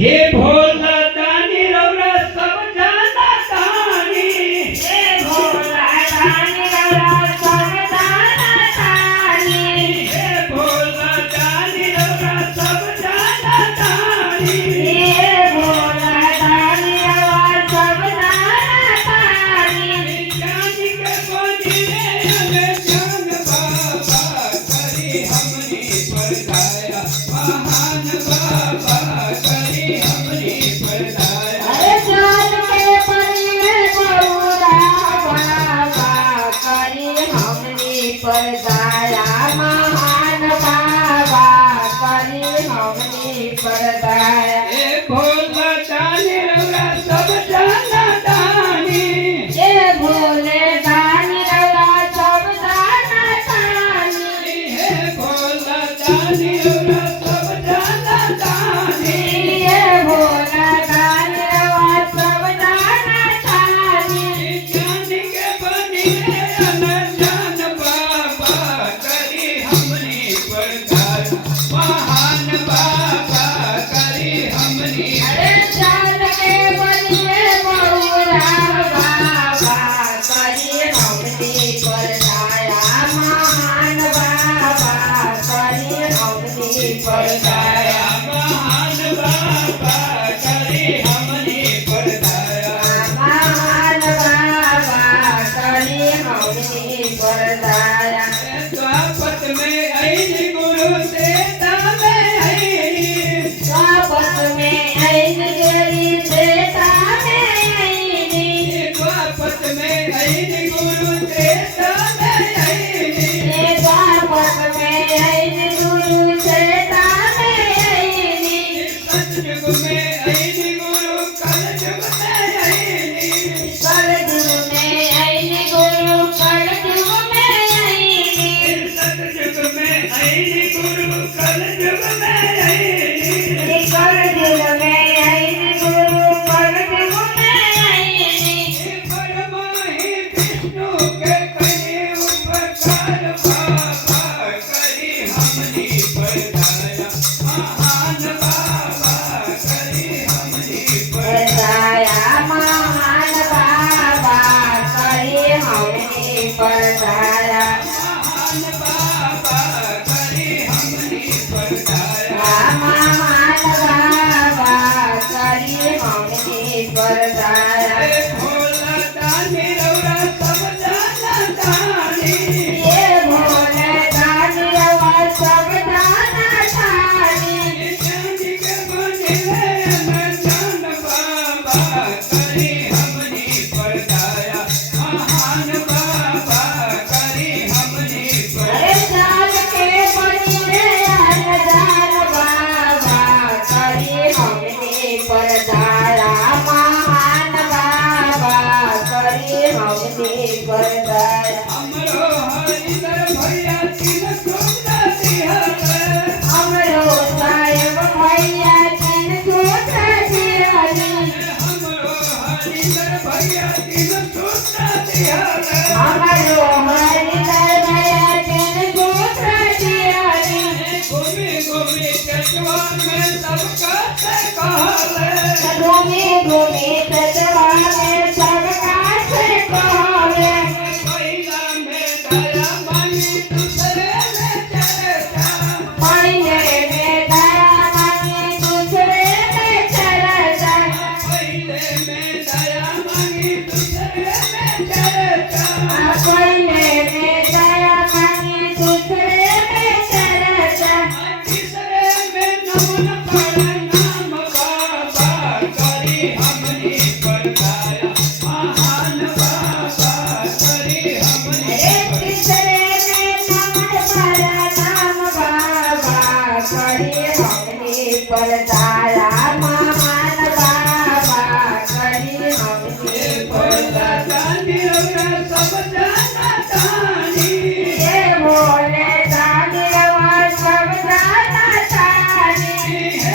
हे भोला दानी रौरा सब जाना दानी, हे भोला दानी रौरा सब जाना दानी, हे भोला दानी रौरा सब जाना दानी, हे भोला दानी रौरा सब जाना दानी। जान के बोलिए हमें जान बाबा करी हमनी पर दया, महान बाबा करी हमनी पर दया। अरे जान के परिए गौरा बाबा करी हमनी पर दया, महान बाबा करी हमनी पर दया। हे भोला दानी रौरा सब जाना दानी, हे भोले दानी रौरा सब जाना दानी, हे भोला दानी रौरा सब जाना दानी, हे भोला दानी रौरा सब जाना दानी। जान के बनिए अनजान बाबा करी हमनी पर दया, महान बाबा करी हमनी। अरे जान के बनिए गौरा बाबा करी हमनी पर दया, महान बाबा करी हमनी पर दया, महान बाबा करी हमनी पर दया। महान बाबा करी हमनी पर दया। स्वापत में ऐन गुरु देता में ऐन, स्वापत में ऐन गेरी देता में ऐनी, स्वापत में ऐन गुरु देता में ऐन, स्वापत में ऐन गुरु देता में ऐनी, सतयुग में ऐन गुरु कलयुग में ऐन, कलयुग में ऐन गुरु कलयुग में ऐनी, सतयुग में ऐन गुरु कलयुग में ऐन। कलयुग में ऐन गुरु कलयुग में ऐनी। परमाही विष्णु के कहे उपकार बाबा करी हमनी पर दया, महान बाबा करी हमनी पर दया, महान बाबा करी हमनी पर दया, महान बाबा करी हमनी पर दया। महान बाबा करी हमनी पर दया। हे भोला दानी रौरा सब जाना दानी, ये भोले दानी रौरा सब जाना दानी, जान के बनिए अनजान बाबा करी हमनी पर दया, महान बाबा करी हमनी पर। अरे जान के बनिए अनजान बाबा करी हमनी पर दया, महान बाबा करी हमनी पर दया। हमरो हरिदर भैया तीन सूत्र दिहले, हमरो साहेब भैया तीन सूत्र दिहली, हमरो हरिदर भैया तीन सूत्र दिहले, हमरो हरिदर भैया तीन सूत्र दिहली। घूमी घूमी चचवान में सब कहते कहले, घूमी घूमी चचवा में